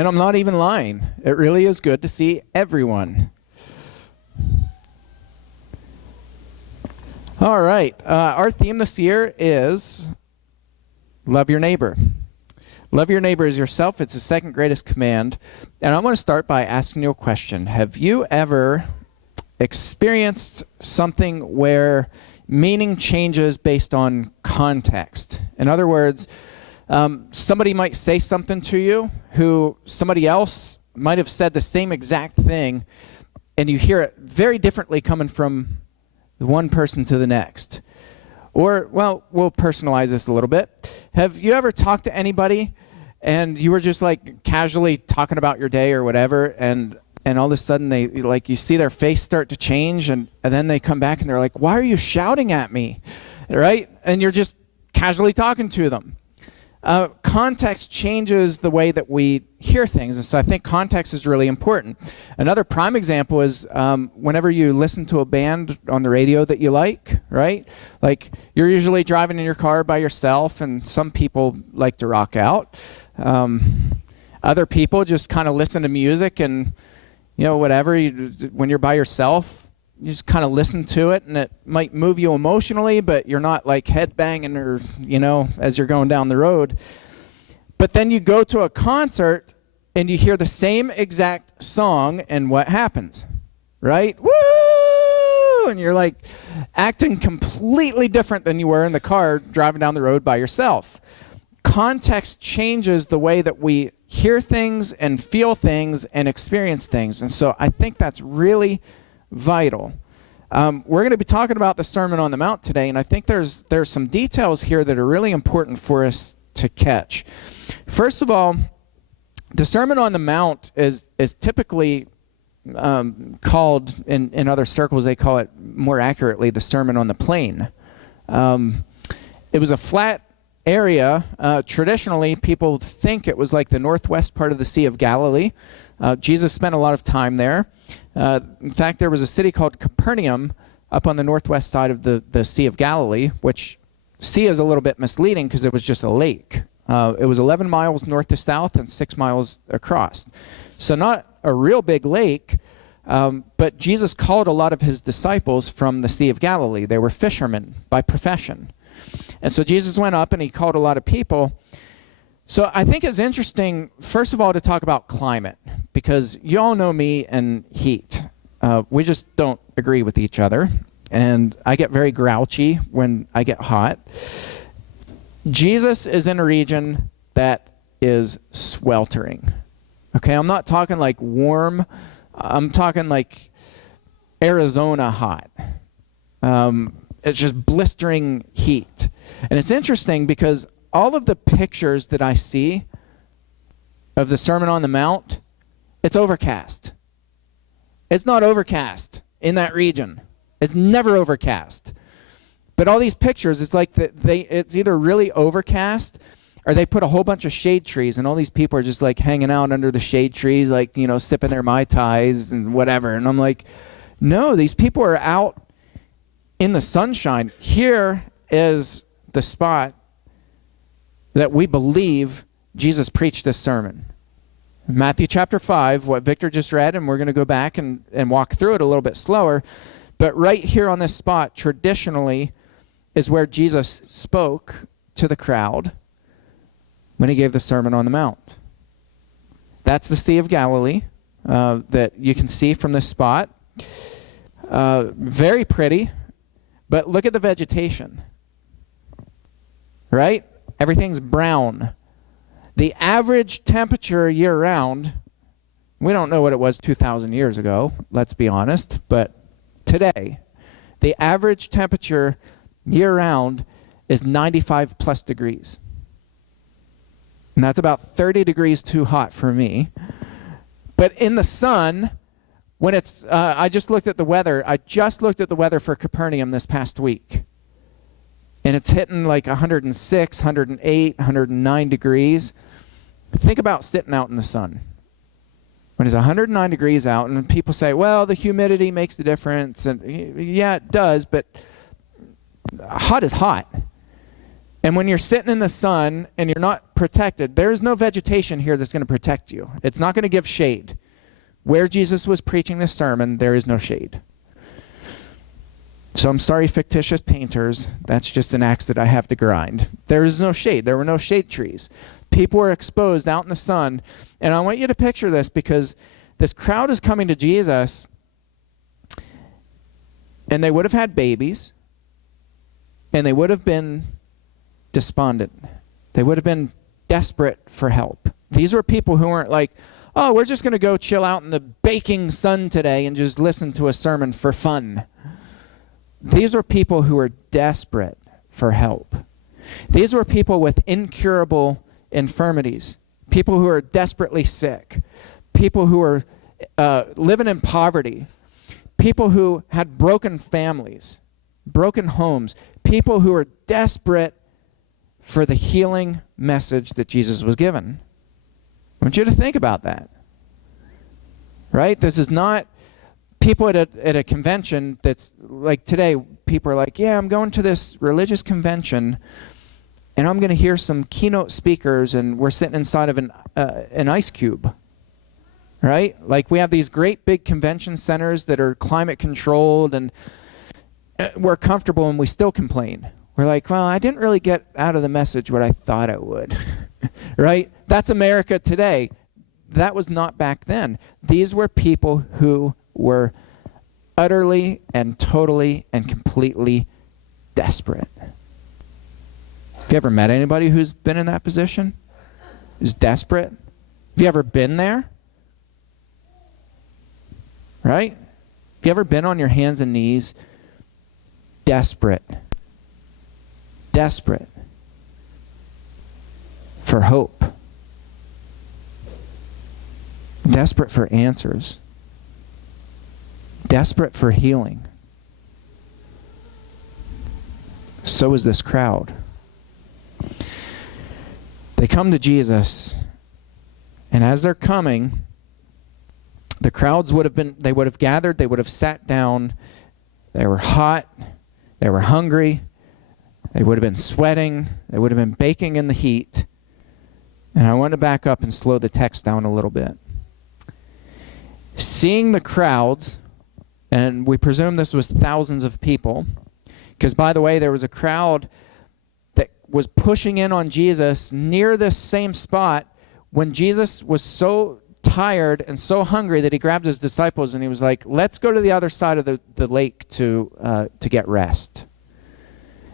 And I'm not even lying. It really is good to see everyone. All right. Our theme this year is love your neighbor. Love your neighbor as yourself. It's the second greatest command. And I want to start by asking you a question. Have you ever experienced something where meaning changes based on context? In other words, somebody might say something to you who somebody else might have said the same exact thing, and you hear it very differently coming from one person to the next. Or, well, we'll personalize this a little bit. Have you ever talked to anybody and you were just like casually talking about your day or whatever, and all of a sudden they, like, you see their face start to change, and then they come back and they're like, why are you shouting at me? Right? And you're just casually talking to them. Context changes the way that we hear things, and so I think context is really important. Another prime example is whenever you listen to a band on the radio that you like, right? Like, you're usually driving in your car by yourself, and some people like to rock out. Other people just kind of listen to music, and whatever. When you're by yourself, you just kind of listen to it, and it might move you emotionally, but you're not like headbanging or, as you're going down the road. But then you go to a concert and you hear the same exact song, and what happens? Right? Woo! And you're like acting completely different than you were in the car driving down the road by yourself. Context changes the way that we hear things and feel things and experience things. And so I think that's really vital. We're going to be talking about the Sermon on the Mount today, and I think there's some details here that are really important for us to catch. First of all, the Sermon on the Mount is typically called, in other circles, they call it more accurately the Sermon on the Plain. It was a flat area. Traditionally, people think it was like the northwest part of the Sea of Galilee. Jesus spent a lot of time there. In fact, there was a city called Capernaum up on the northwest side of the Sea of Galilee, which sea is a little bit misleading because it was just a lake. It was 11 miles north to south and 6 miles across. So not a real big lake, but Jesus called a lot of his disciples from the Sea of Galilee. They were fishermen by profession. And so Jesus went up and he called a lot of people. So I think it's interesting, first of all, to talk about climate, because you all know me and heat. We just don't agree with each other, and I get very grouchy when I get hot. Jesus is in a region that is sweltering. Okay, I'm not talking like warm. I'm talking like Arizona hot. It's just blistering heat. And it's interesting because all of the pictures that I see of the Sermon on the Mount, it's overcast. It's not overcast in that region. It's never overcast. But all these pictures, it's like it's either really overcast or they put a whole bunch of shade trees, and all these people are just like hanging out under the shade trees, like, sipping their Mai Tais and whatever. And I'm like, no, these people are out in the sunshine. Here is the spot that we believe Jesus preached this sermon. Matthew chapter 5, what Victor just read, and we're going to go back and walk through it a little bit slower. But right here on this spot, traditionally, is where Jesus spoke to the crowd when he gave the Sermon on the Mount. That's the Sea of Galilee that you can see from this spot. Very pretty, but look at the vegetation. Right? Everything's brown. The average temperature year-round, we don't know what it was 2,000 years ago, let's be honest, but today, the average temperature year-round is 95 plus degrees. And that's about 30 degrees too hot for me. But in the sun, when it's, I just looked at the weather for Capernaum this past week. And it's hitting like 106, 108, 109 degrees. Think about sitting out in the sun. When it's 109 degrees out, and people say, well, the humidity makes the difference. And yeah, it does, but hot is hot. And when you're sitting in the sun and you're not protected. There's no vegetation here that's going to protect you. It's not going to give shade. Where Jesus was preaching this sermon, there is no shade. So I'm sorry, fictitious painters. That's just an axe that I have to grind. There is no shade. There were no shade trees. People were exposed out in the sun. And I want you to picture this, because this crowd is coming to Jesus, and they would have had babies, and they would have been despondent. They would have been desperate for help. These were people who weren't like, oh, we're just going to go chill out in the baking sun today and just listen to a sermon for fun. These were people who were desperate for help. These were people with incurable infirmities, people who are desperately sick, people who are living in poverty, people who had broken families, broken homes, people who are desperate for the healing message that Jesus was given. I want you to think about that. Right? This is not people at a convention that's like today. People are like, yeah, I'm going to this religious convention, and I'm going to hear some keynote speakers, and we're sitting inside of an ice cube. Right? Like we have these great big convention centers that are climate controlled, and we're comfortable, and we still complain. We're like, well, I didn't really get out of the message what I thought I would. Right? That's America today. That was not back then. These were people who were utterly and totally and completely desperate. Have you ever met anybody who's been in that position? Who's desperate? Have you ever been there? Right? Have you ever been on your hands and knees desperate? Desperate for hope. Desperate for answers. Desperate for healing. So is this crowd. They come to Jesus, and as they're coming, the crowds would have gathered, they would have sat down, they were hot, they were hungry, they would have been sweating, they would have been baking in the heat. And I want to back up and slow the text down a little bit. Seeing the crowds, and we presume this was thousands of people, because by the way, there was a crowd that was pushing in on Jesus near this same spot when Jesus was so tired and so hungry that he grabbed his disciples and he was like, let's go to the other side of the lake to get rest.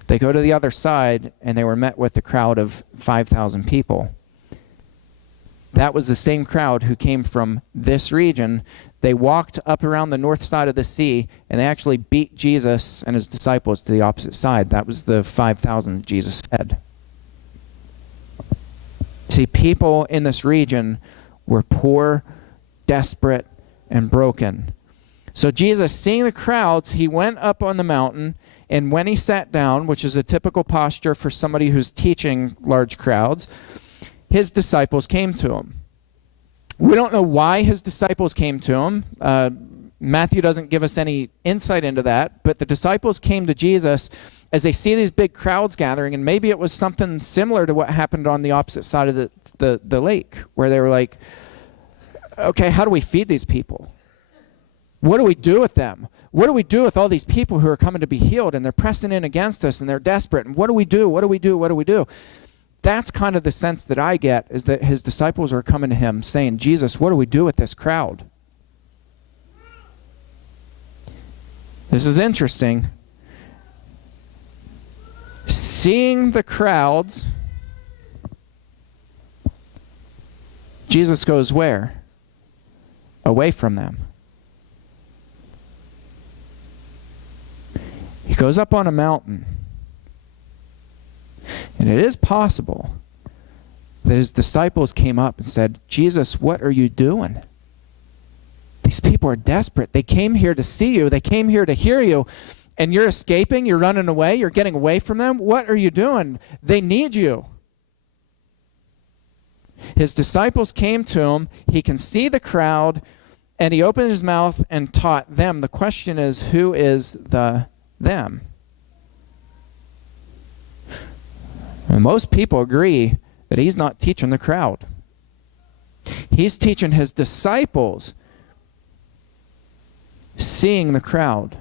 They go to the other side, and they were met with the crowd of 5,000 people. That was the same crowd who came from this region. They walked up around the north side of the sea, and they actually beat Jesus and his disciples to the opposite side. That was the 5,000 Jesus fed. See, people in this region were poor, desperate, and broken. So Jesus, seeing the crowds, he went up on the mountain, and when he sat down, which is a typical posture for somebody who's teaching large crowds, his disciples came to him. We don't know why his disciples came to him. Matthew doesn't give us any insight into that, but the disciples came to Jesus as they see these big crowds gathering, and maybe it was something similar to what happened on the opposite side of the lake, where they were like, okay, how do we feed these people? What do we do with them? What do we do with all these people who are coming to be healed, and they're pressing in against us, and they're desperate, and what do we do? What do we do? What do we do? That's kind of the sense that I get, is that his disciples are coming to him saying, Jesus, what do we do with this crowd? This is interesting. Seeing the crowds, Jesus goes where? Away from them. He goes up on a mountain. And it is possible that his disciples came up and said, Jesus, what are you doing? These people are desperate. They came here to see you. They came here to hear you. And you're escaping. You're running away. You're getting away from them. What are you doing? They need you. His disciples came to him. He can see the crowd. And he opened his mouth and taught them. The question is, who is the them? And most people agree that he's not teaching the crowd. He's teaching his disciples, seeing the crowd.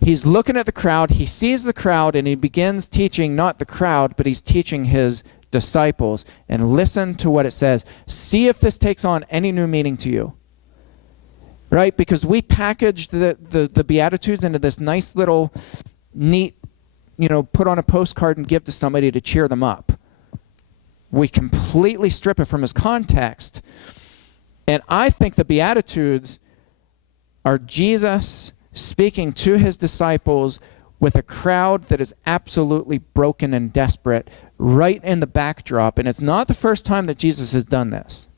He's looking at the crowd, he sees the crowd, and he begins teaching not the crowd, but he's teaching his disciples. And listen to what it says. See if this takes on any new meaning to you. Right? Because we packaged the Beatitudes into this nice little neat, put on a postcard and give to somebody to cheer them up. We completely strip it from its context. And I think the Beatitudes are Jesus speaking to his disciples with a crowd that is absolutely broken and desperate right in the backdrop. And it's not the first time that Jesus has done this.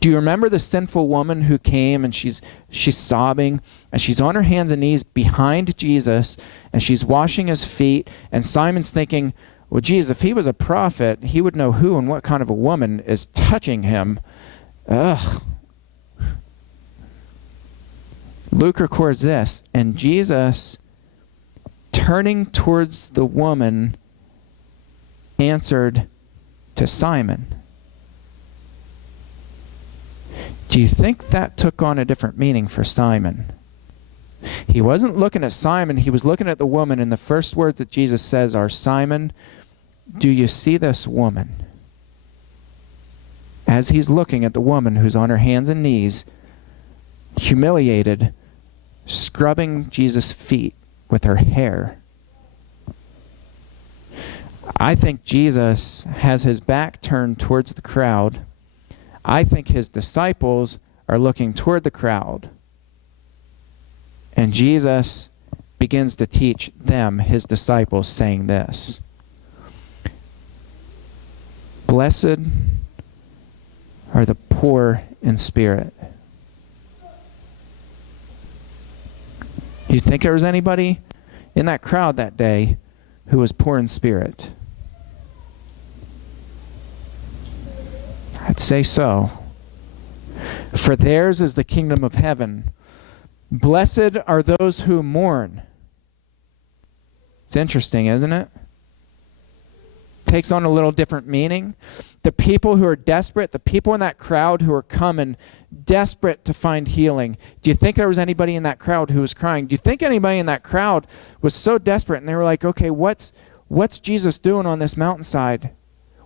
Do you remember the sinful woman who came and she's sobbing and she's on her hands and knees behind Jesus and she's washing his feet, and Simon's thinking, well, geez, if he was a prophet, he would know who and what kind of a woman is touching him. Ugh. Luke records this, and Jesus, turning towards the woman, answered to Simon. Do you think that took on a different meaning for Simon? He wasn't looking at Simon, he was looking at the woman, and the first words that Jesus says are, Simon, do you see this woman? As he's looking at the woman who's on her hands and knees, humiliated, scrubbing Jesus' feet with her hair. I think Jesus has his back turned towards the crowd. I think his disciples are looking toward the crowd. And Jesus begins to teach them, his disciples, saying this. Blessed are the poor in spirit. Do you think there was anybody in that crowd that day who was poor in spirit? I'd say so. For theirs is the kingdom of heaven. Blessed are those who mourn. It's interesting, isn't it? Takes on a little different meaning. The people who are desperate, the people in that crowd who are coming desperate to find healing. Do you think there was anybody in that crowd who was crying? Do you think anybody in that crowd was so desperate and they were like, okay, what's Jesus doing on this mountainside?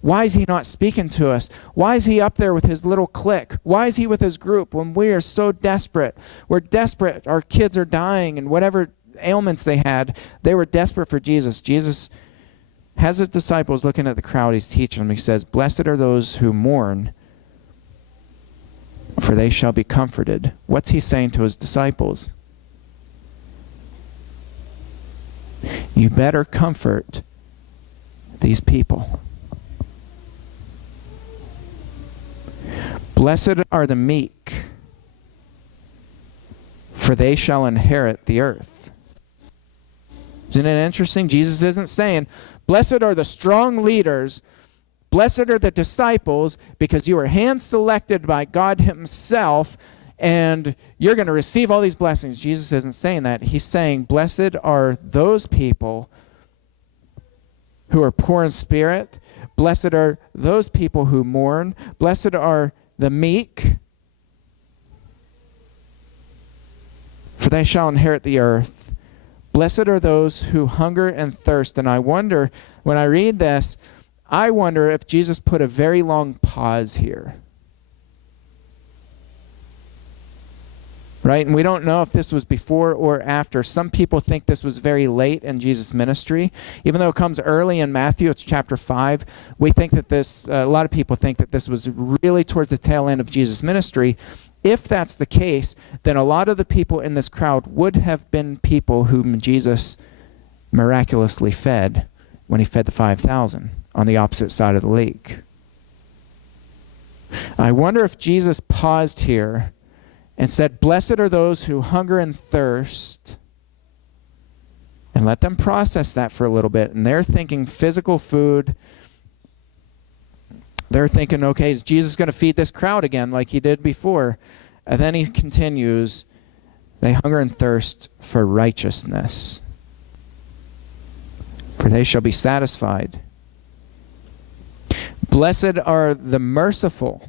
Why is he not speaking to us? Why is he up there with his little clique? Why is he with his group when we are so desperate? We're desperate. Our kids are dying, and whatever ailments they had, they were desperate for Jesus. Jesus has his disciples looking at the crowd. He's teaching them. He says, blessed are those who mourn, for they shall be comforted. What's he saying to his disciples? You better comfort these people. Blessed are the meek, for they shall inherit the earth. Isn't it interesting? Jesus isn't saying, blessed are the strong leaders, blessed are the disciples, because you were hand-selected by God himself, and you're going to receive all these blessings. Jesus isn't saying that. He's saying, blessed are those people who are poor in spirit. Blessed are those people who mourn. Blessed are the meek, for they shall inherit the earth. Blessed are those who hunger and thirst. And I wonder, when I read this, I wonder if Jesus put a very long pause here. Right? And we don't know if this was before or after. Some people think this was very late in Jesus' ministry. Even though it comes early in Matthew, it's chapter 5. We think that a lot of people think that this was really towards the tail end of Jesus' ministry. If that's the case, then a lot of the people in this crowd would have been people whom Jesus miraculously fed when he fed the 5,000 on the opposite side of the lake. I wonder if Jesus paused here and said, blessed are those who hunger and thirst, and let them process that for a little bit. And they're thinking physical food. They're thinking, okay, is Jesus going to feed this crowd again like he did before? And then he continues, they hunger and thirst for righteousness, for they shall be satisfied. Blessed are the merciful,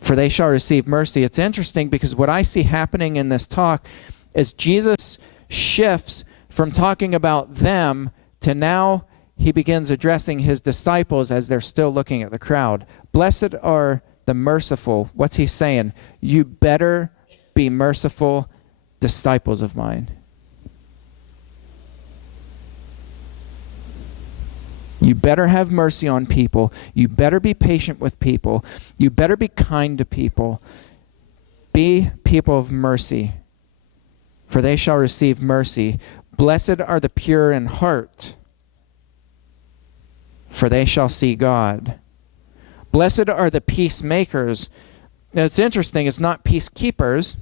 for they shall receive mercy. It's interesting because what I see happening in this talk is Jesus shifts from talking about them to now he begins addressing his disciples as they're still looking at the crowd. Blessed are the merciful. What's he saying? You better be merciful disciples of mine. You better have mercy on people. You better be patient with people. You better be kind to people. Be people of mercy, for they shall receive mercy. Blessed are the pure in heart, for they shall see God. Blessed are the peacemakers. Now it's interesting, it's not peacekeepers,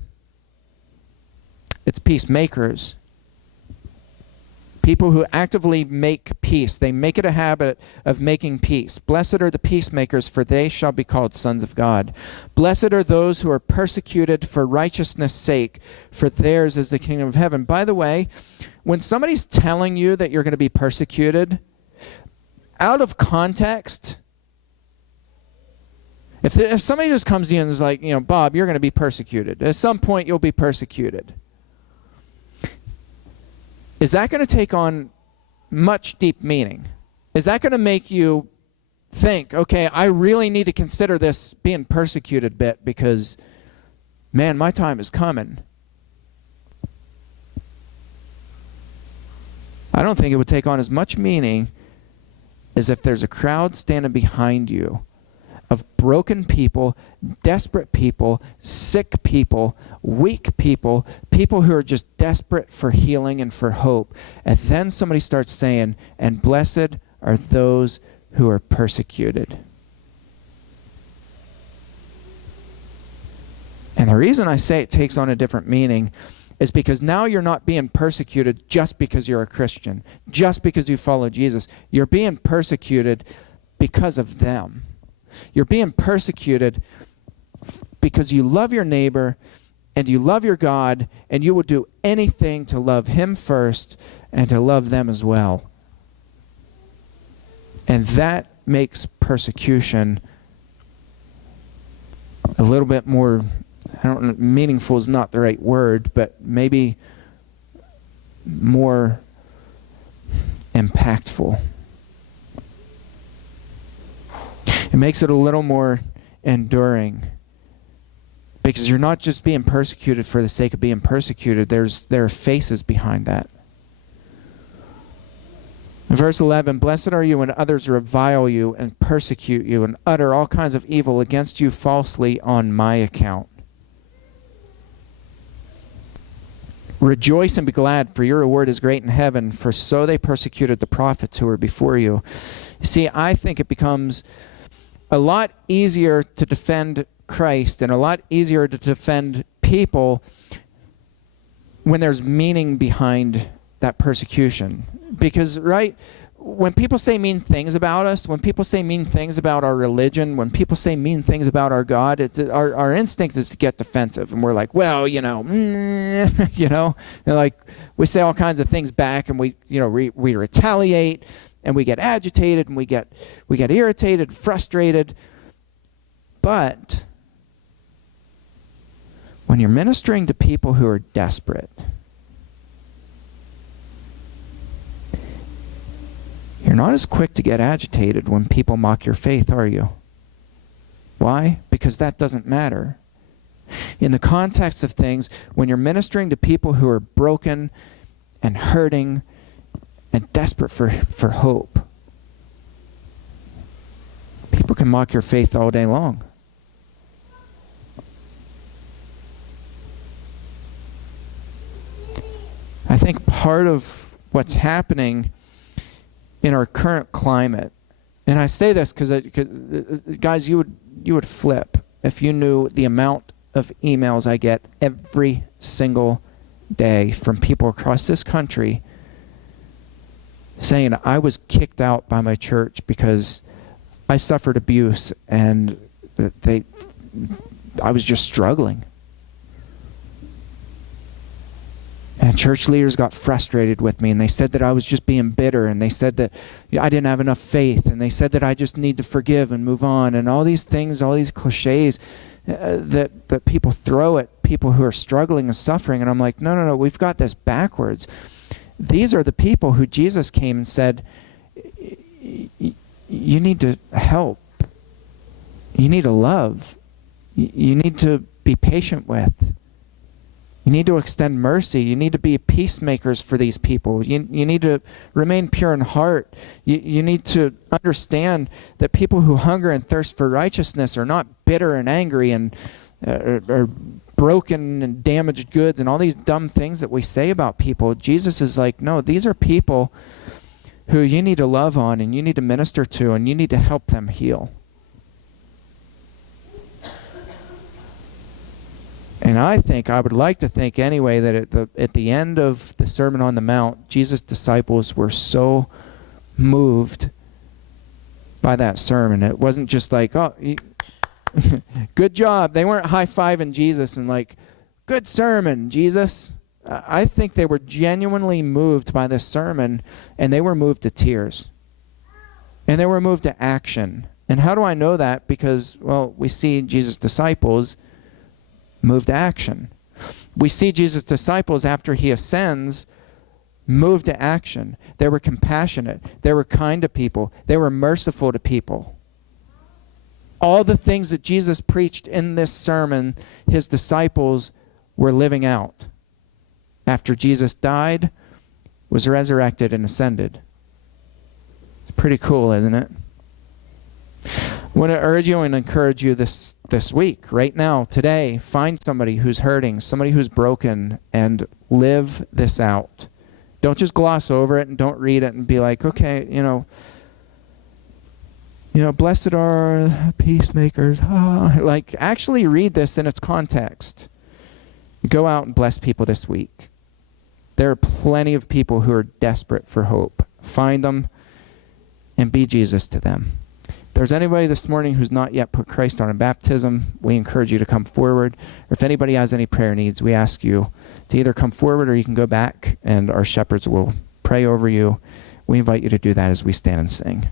it's peacemakers. People who actively make peace. They make it a habit of making peace. Blessed are the peacemakers, for they shall be called sons of God. Blessed are those who are persecuted for righteousness' sake, for theirs is the kingdom of heaven. By the way, when somebody's telling you that you're going to be persecuted, out of context, if somebody just comes to you and is like, Bob, you're going to be persecuted. At some point, you'll be persecuted. Is that going to take on much deep meaning? Is that going to make you think, okay, I really need to consider this being persecuted bit because, man, my time is coming? I don't think it would take on as much meaning as if there's a crowd standing behind you of broken people, desperate people, sick people, weak people, people who are just desperate for healing and for hope. And then somebody starts saying, and blessed are those who are persecuted. And the reason I say it takes on a different meaning is because now you're not being persecuted just because you're a Christian, just because you follow Jesus. You're being persecuted because of them. You're being persecuted because you love your neighbor and you love your God, and you would do anything to love him first and to love them as well. And that makes persecution a little bit more, I don't know, meaningful is not the right word, but maybe more impactful. It makes it a little more enduring, because you're not just being persecuted for the sake of being persecuted. There are faces behind that. In verse 11, blessed are you when others revile you and persecute you and utter all kinds of evil against you falsely on my account. Rejoice and be glad, for your reward is great in heaven, for so they persecuted the prophets who were before you. You see, I think it becomes a lot easier to defend Christ and a lot easier to defend people when there's meaning behind that persecution. Because, right, when people say mean things about us, when people say mean things about our religion, when people say mean things about our God, our instinct is to get defensive. And we're like, well, and like we say all kinds of things back, and we retaliate, and we get agitated, and we get irritated, frustrated. But when you're ministering to people who are desperate, you're not as quick to get agitated when people mock your faith, are you? Why? Because that doesn't matter. In the context of things, when you're ministering to people who are broken and hurting and desperate for hope, people can mock your faith all day long. I think part of what's happening in our current climate, and I say this because guys, you would flip if you knew the amount of emails I get every single day from people across this country saying I was kicked out by my church because I suffered abuse and I was just struggling. And church leaders got frustrated with me, and they said that I was just being bitter, and they said that I didn't have enough faith, and they said that I just need to forgive and move on, and all these things, all these cliches that people throw at people who are struggling and suffering. And I'm like, no, we've got this backwards. These are the people who Jesus came and said, you need to help. You need to love. You need to be patient with. You need to extend mercy. You need to be peacemakers for these people. You need to remain pure in heart. You need to understand that people who hunger and thirst for righteousness are not bitter and angry and are broken and damaged goods and all these dumb things that we say about people. Jesus is like, no, these are people who you need to love on and you need to minister to and you need to help them heal. And I would like to think anyway, that at the end of the Sermon on the Mount, Jesus' disciples were so moved by that sermon. It wasn't just like, oh, good job. They weren't high-fiving Jesus and like, good sermon, Jesus. I think they were genuinely moved by this sermon, and they were moved to tears. And they were moved to action. And how do I know that? Because, well, we see Jesus' disciples move to action. We see Jesus' disciples after he ascends move to action. They were compassionate. They were kind to people. They were merciful to people. All the things that Jesus preached in this sermon, his disciples were living out. After Jesus died, was resurrected, and ascended. It's pretty cool, isn't it? I want to urge you and encourage you this week, right now, today, find somebody who's hurting, somebody who's broken, and live this out. Don't just gloss over it and don't read it and be like, okay, blessed are peacemakers. Like, actually read this in its context. Go out and bless people this week. There are plenty of people who are desperate for hope. Find them and be Jesus to them. If there's anybody this morning who's not yet put Christ on in baptism, we encourage you to come forward. Or if anybody has any prayer needs, we ask you to either come forward or you can go back and our shepherds will pray over you. We invite you to do that as we stand and sing.